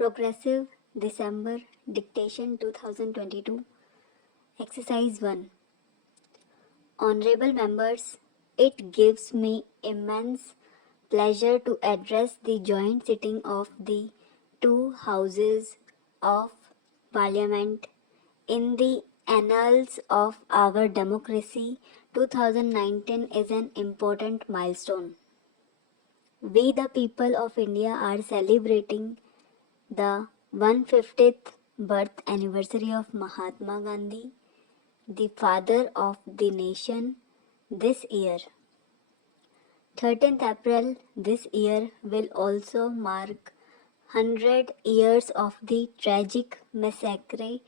Progressive December Dictation 2022 Exercise 1. Honorable members, it gives me immense pleasure to address the joint sitting of the two houses of Parliament in the annals of our democracy. 2019 is an important milestone. We, the people of India, are celebrating the 150th birth anniversary of Mahatma Gandhi, the father of the nation, this year. 13th April this year will also mark 100 years of the tragic massacre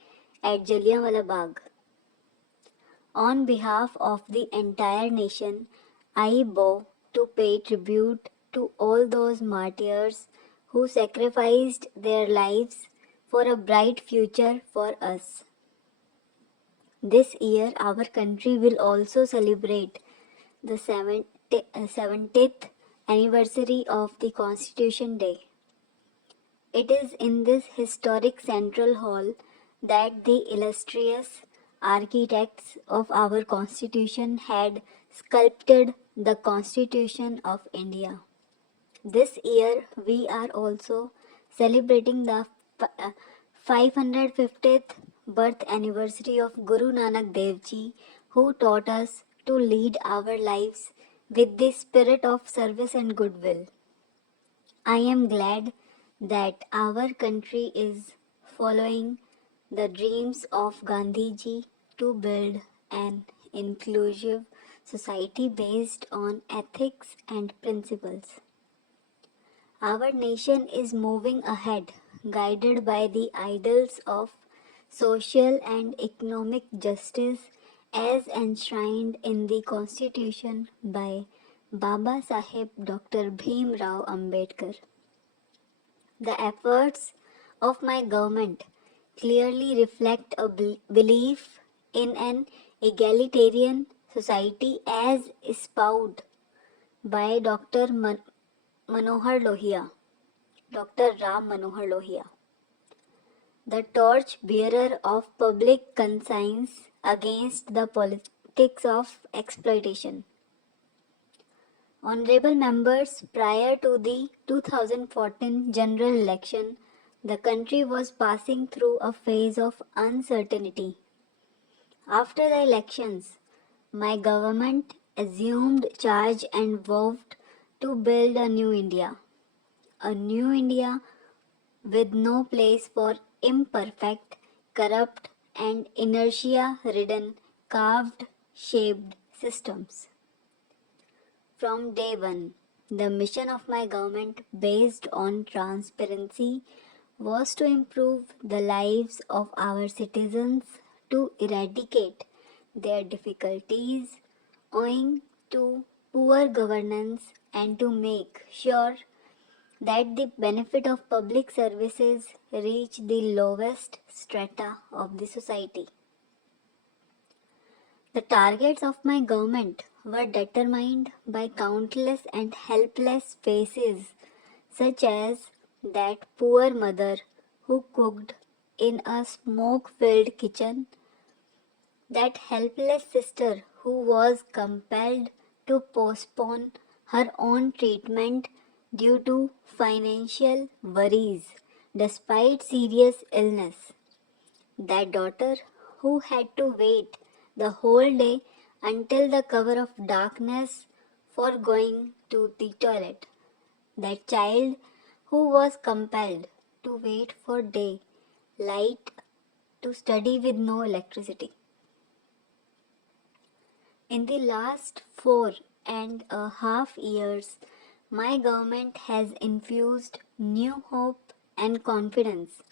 at Jallianwala Bagh. On behalf of the entire nation, I bow to pay tribute to all those martyrs who sacrificed their lives for a bright future for us. This year, our country will also celebrate the 70th anniversary of the Constitution Day. It is in this historic central hall that the illustrious architects of our Constitution had sculpted the Constitution of India. This year, we are also celebrating the 550th birth anniversary of Guru Nanak Dev Ji, who taught us to lead our lives with the spirit of service and goodwill. I am glad that our country is following the dreams of Gandhi Ji to build an inclusive society based on ethics and principles. Our nation is moving ahead, guided by the ideals of social and economic justice as enshrined in the Constitution by Baba Saheb Dr. Bhim Rao Ambedkar. The efforts of my government clearly reflect a belief in an egalitarian society as espoused by Dr. Manohar Lohia, Dr. Ram Manohar Lohia, the torch bearer of public conscience against the politics of exploitation. Honorable members, prior to the 2014 general election, the country was passing through a phase of uncertainty. After the elections, my government assumed charge and vowed to build a new India with no place for imperfect, corrupt, and inertia-ridden, carved, shaped systems. From day one, the mission of my government, based on transparency, was to improve the lives of our citizens, to eradicate their difficulties owing to poor governance, and to make sure that the benefit of public services reach the lowest strata of the society. The targets of my government were determined by countless and helpless faces, such as that poor mother who cooked in a smoke-filled kitchen, that helpless sister who was compelled to postpone her own treatment due to financial worries despite serious illness, that daughter who had to wait the whole day until the cover of darkness for going to the toilet, that child who was compelled to wait for day light to study with no electricity. In the last 4.5 years, my government has infused new hope and confidence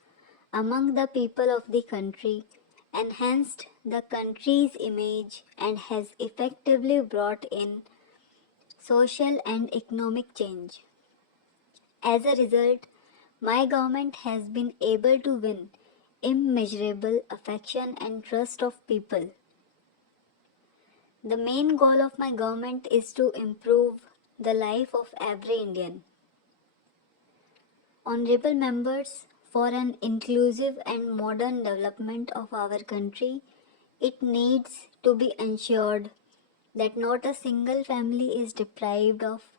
among the people of the country, enhanced the country's image, and has effectively brought in social and economic change. As a result, my government has been able to win immeasurable affection and trust of people. The main goal of my government is to improve the life of every Indian. Honorable members, for an inclusive and modern development of our country, it needs to be ensured that not a single family is deprived of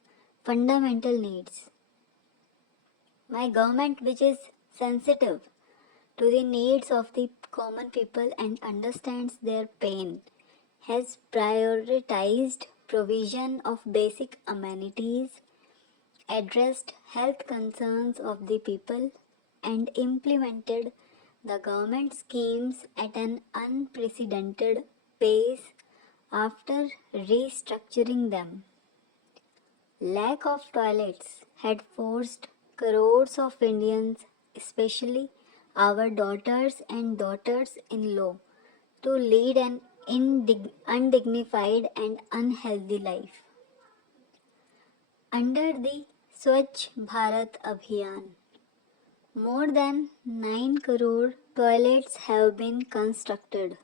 fundamental needs. My government, which is sensitive to the needs of the common people and understands their pain, has prioritized provision of basic amenities, addressed health concerns of the people, and implemented the government schemes at an unprecedented pace after restructuring them. Lack of toilets had forced crores of Indians, especially our daughters and daughters in law, to lead an undignified and unhealthy life. Under the Swachh Bharat Abhiyan, more than 9 crore toilets have been constructed.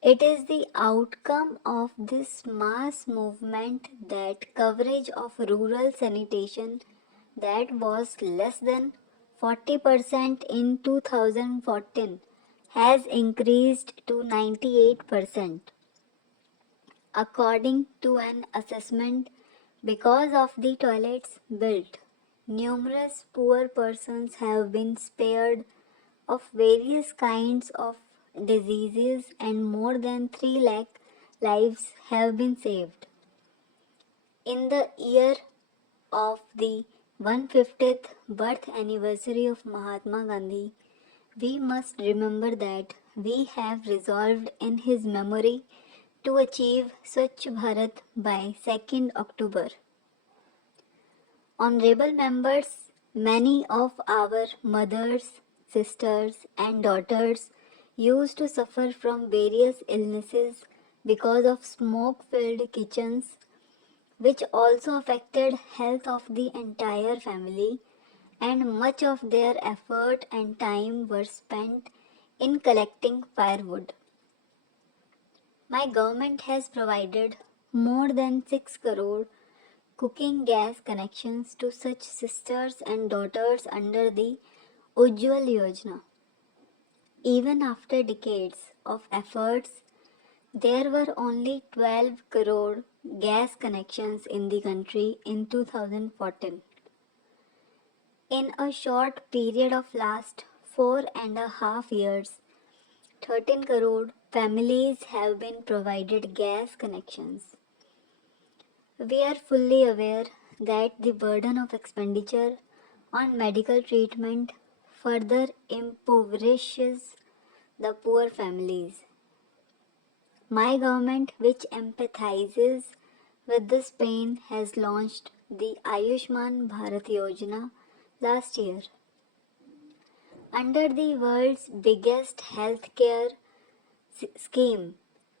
It is the outcome of this mass movement that coverage of rural sanitation that was less than 40% in 2014 has increased to 98%. According to an assessment, because of the toilets built, numerous poor persons have been spared of various kinds of diseases and more than 3 lakh lives have been saved. In the year of the 150th birth anniversary of Mahatma Gandhi, we must remember that we have resolved in his memory to achieve Swachh Bharat by 2nd October. Honorable members, many of our mothers, sisters, and daughters used to suffer from various illnesses because of smoke-filled kitchens, which also affected health of the entire family, and much of their effort and time were spent in collecting firewood. My government has provided more than 6 crore cooking gas connections to such sisters and daughters under the Ujjwal Yojana. Even after decades of efforts, there were only 12 crore gas connections in the country in 2014. In a short period of last 4.5 years, 13 crore families have been provided gas connections. We are fully aware that the burden of expenditure on medical treatment further impoverishes the poor families. My government, which empathizes with this pain, has launched the Ayushman Bharat Yojana last year. Under the world's biggest healthcare scheme,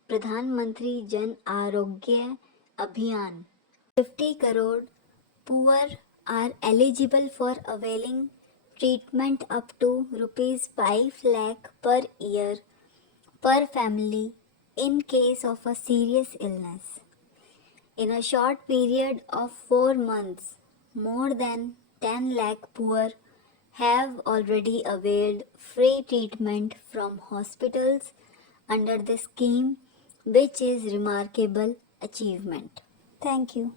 Pradhan Mantri Jan Arogya Abhiyan, 50 crore poor are eligible for availing treatment up to rupees 5 lakh per year per family in case of a serious illness. In a short period of 4 months, more than 10 lakh poor have already availed free treatment from hospitals under the scheme, which is remarkable achievement. Thank you.